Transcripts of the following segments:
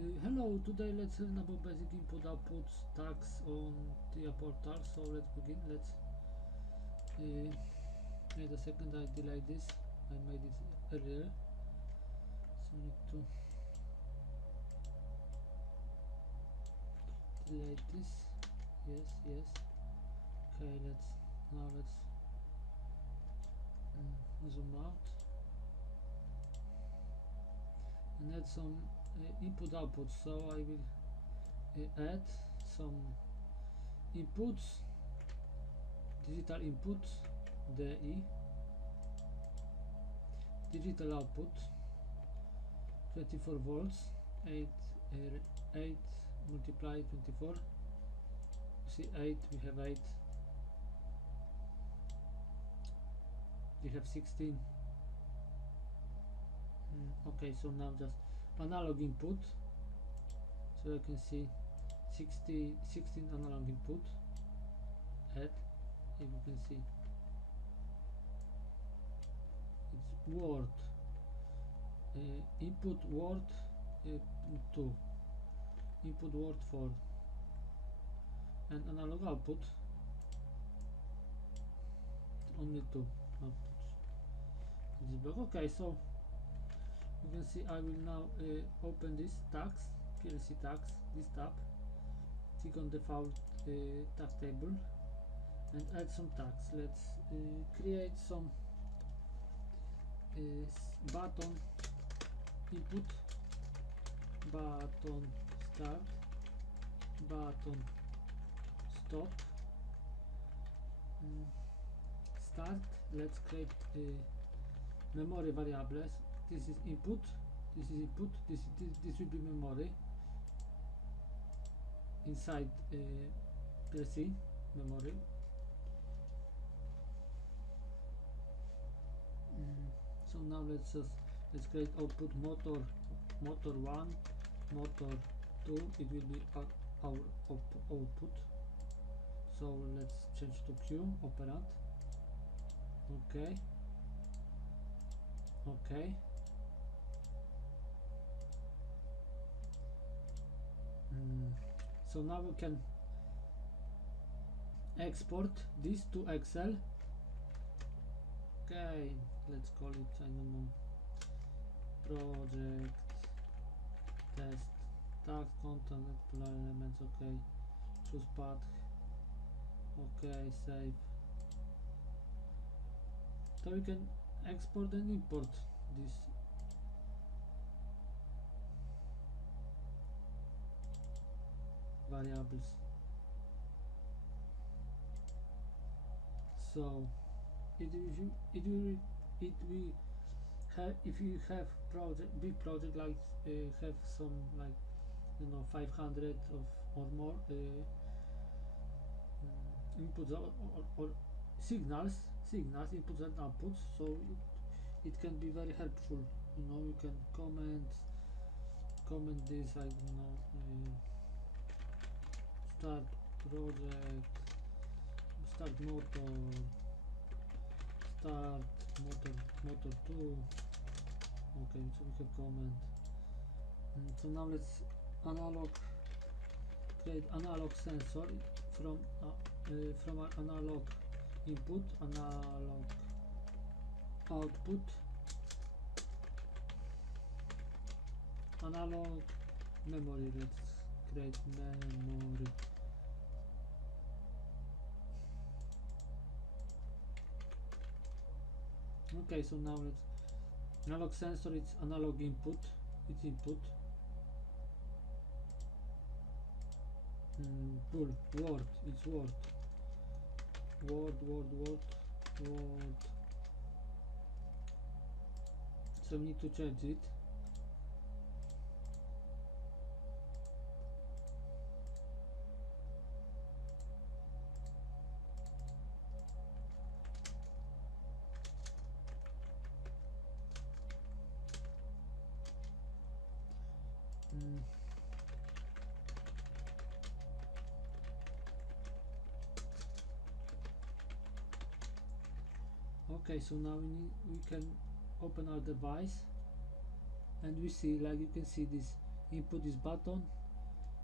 Hello, today let's learn about basic input output tags on TiaPortal. So let's begin. Let's wait a second, I delete this. I made it earlier, so I need to delete this. Yes. Okay, let's zoom out and add some input outputs. So I will add some inputs, digital input DI, digital output 24 volts, 8 multiply 24. You see 8, we have 8, we have 16. Okay, so now just analog input, so you can see 16 analog input. Add, if you can see it's word, input word 2, input word 4, and analog output only 2 outputs in this block. Okay, so you can see I will now open this tags, PLC tags, this tab, click on default tag table and add some tags. Let's create some button input, button start, button stop, start. Let's create memory variables. This is input, this will be memory inside PLC memory. So now let's create output motor 1, motor 2. It will be our output. So let's change to Q operand. Okay. So now we can export this to Excel. Okay, let's call it, I don't know, project test tag content elements. Okay, choose path. Okay, save. So we can export and import these variables. So it will have, if you have big project like have some, like, you know, 500 or more inputs or signals inputs and outputs, so it can be very helpful. You know, you can comment this, I don't know, start project, start motor 2. Okay, so we can comment. So now let's create analog sensor from our analog input, analog output, analog memory. Let's create memory. Okay, so now let's analog sensor, it's analog input, it's input. Pull word, it's word. So we need to change it. Okay, so now we can open our device and we see, like you can see, this input is button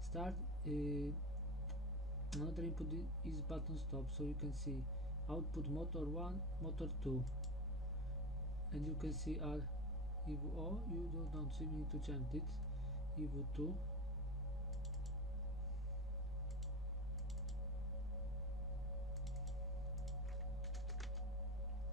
start, another input is button stop. So you can see output motor 1, motor 2, and you can see evo. Oh, you don't see, we need to change it. Evo 2,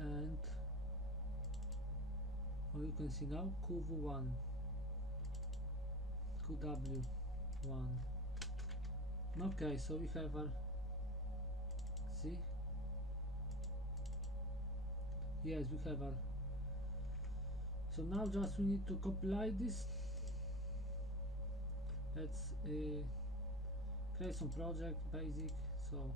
and you can see now QV1, QW1. Okay, so we have our, see, yes, we have our. So now just we need to compile this. Let's create some project, basic. So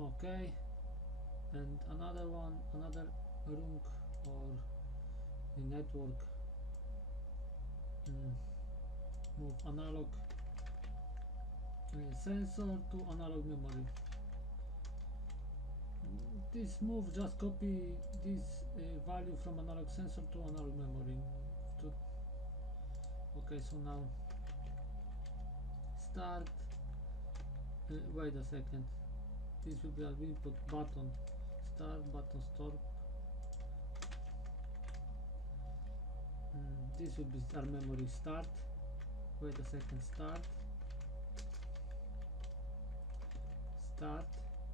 okay, and another one, another room or a network. Move analog sensor to analog memory. This move just copy this value from analog sensor to analog memory. Okay, so now start. Wait a second. This will be our input button start, button stop. This will be our memory start. Wait a second, start.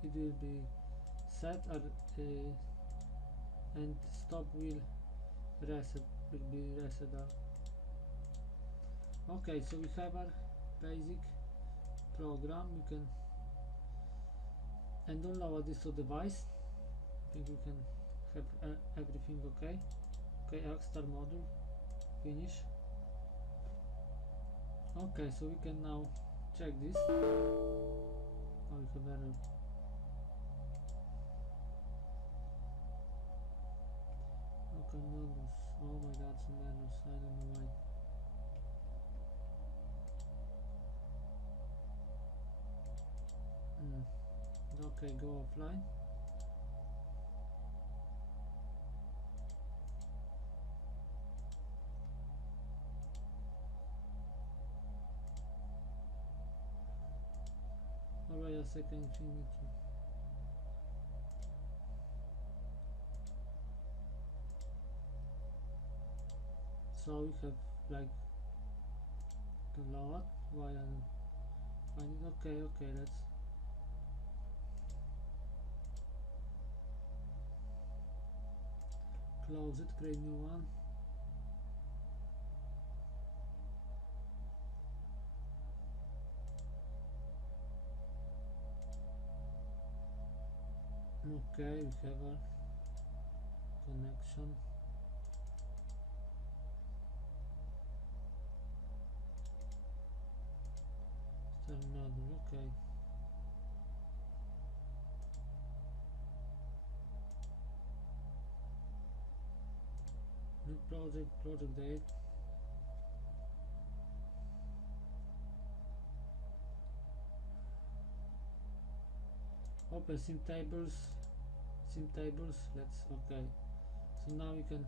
It will be set and stop will be reset. Okay, so we have our basic program. We can and download this to device. I think we can have everything okay. Okay, Xstar module, finish. Okay, so we can now check this. Oh, we have error. Okay, numbers. Oh my god, some errors. I don't know why. Okay, go offline. Alright, a second thing. So we have like the lot. Why I don't find it? Okay, let's close it, create new one. Okay, we have a connection. Terminal, okay. New project date. Open sim tables, let's, okay. So now we can,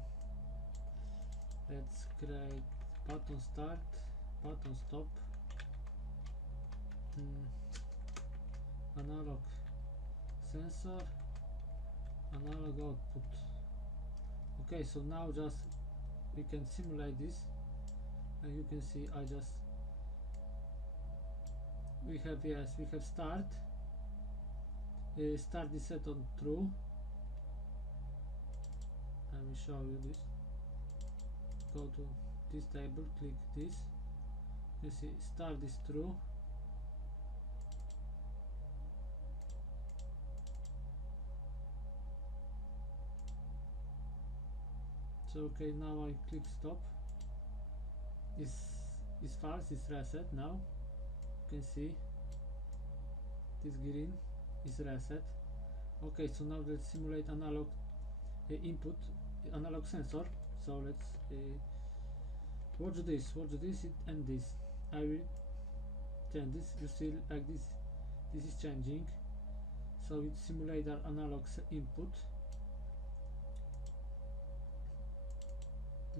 let's create button start, button stop, analog sensor, analog output. Okay, so now just we can simulate this, and you can see we have start is set on true. I will show you this. Go to this table, click this, you see start is true. So okay, now I click stop. Is false, is reset. Now you can see this green is reset. Okay, so now let's simulate analog input, analog sensor. So let's watch this and this. I will change this. You see like this is changing. So it simulates our analog input.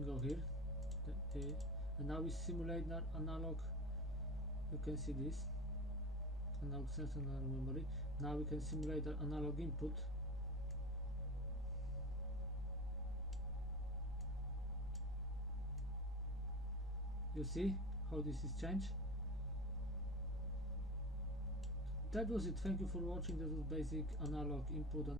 Go here, and now we simulate that analog. You can see this analog sensor, analog memory. Now we can simulate the analog input. You see how this is changed. That was it. Thank you for watching. That was basic analog input and